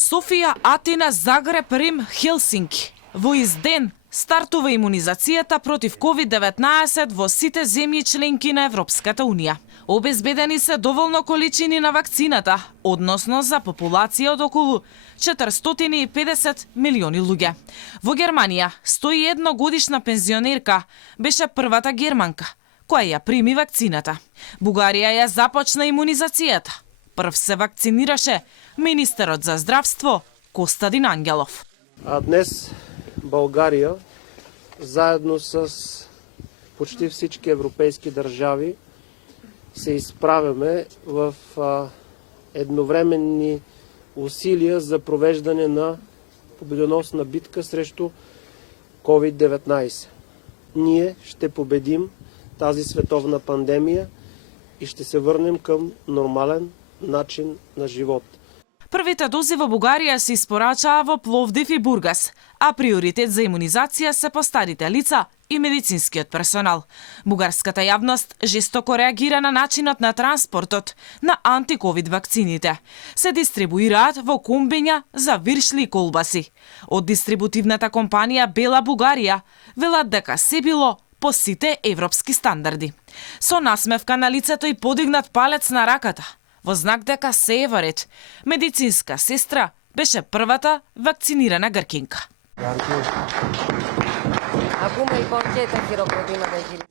Софија, Атина, Загреб, Рим, Хелсинки. Во изден стартува имунизацијата против COVID-19 во сите земји членки на Европската Унија. Обезбедени се доволно количини на вакцината, односно за популација од околу 450 милиони луѓе. Во Германија, 101 годишна пензионерка беше првата германка која ја прими вакцината. Бугарија ја започна имунизацијата. Прв се вакцинираше министерот за здравство Костадин Ангелов. А днес България, заедно с почти всички европейски държави, се изправяме в едновременни усилия за провеждане на победоносна битка срещу COVID-19. Ние ще победим тази световна пандемия и ще се върнем към нормален начин на живот. Првите дози во Бугарија се испорачаа во Пловдив и Бургас, а приоритет за имунизација се по старите лица и медицинскиот персонал. Бугарската јавност жестоко реагира на начинот на транспортот на антиковид вакцините. Се дистрибуираат во комбиња за виршли и колбаси. Од дистрибутивната компанија Бела Бугарија велат дека се било по сите европски стандарди. Со насмевка на лицето и подигнат палец на раката, во знак дека се е во ред, медицинска сестра беше првата вакцинирана гркинка.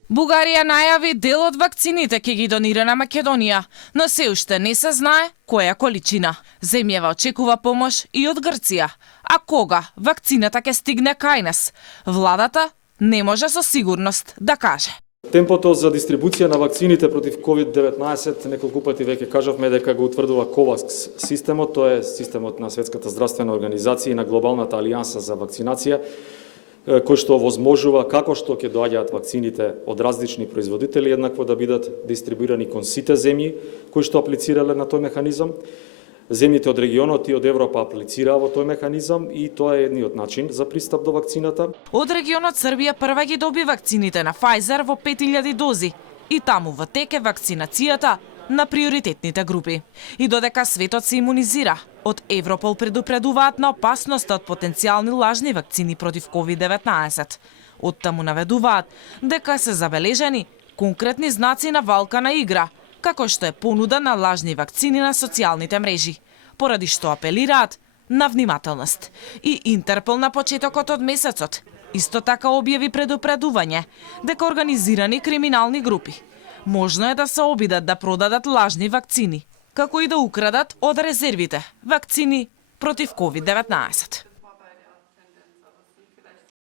Бугарија најави дел од вакцините ќе ги донира на Македонија, но се уште не се знае која количина. Земјава очекува помош и од Грција, а кога вакцината ќе стигне кај нас, владата не може со сигурност да каже. Темпото за дистрибуција на вакцините против COVID-19 неколку пати веќе кажавме дека го утврдува COVAX системот, тоа е системот на Светската здравствена организација и на Глобалната алијанса за вакцинација, кој што овозможува како што ќе доаѓаат вакцините од различни производители еднакво да бидат дистрибуирани кон сите земји кои што аплицирале на тој механизам. Земјите од регионот и од Европа аплицираа во тој механизам и тоа е едниот начин за пристап до вакцината. Од регионот Србија прва ги доби вакцините на Pfizer во 5000 дози и таму во тек е вакцинацијата на приоритетните групи. И додека светот се имунизира, од Европол предупредуваат на опасноста од потенцијални лажни вакцини против COVID-19. Оттаму наведуваат дека се забележени конкретни знаци на валкана игра, како што е понуда на лажни вакцини на социјалните мрежи, поради што апелираат на внимателност. И Интерпол на почетокот од месецот исто така објави предупредување дека организирани криминални групи можно е да се обидат да продадат лажни вакцини, како и да украдат од резервите вакцини против COVID-19.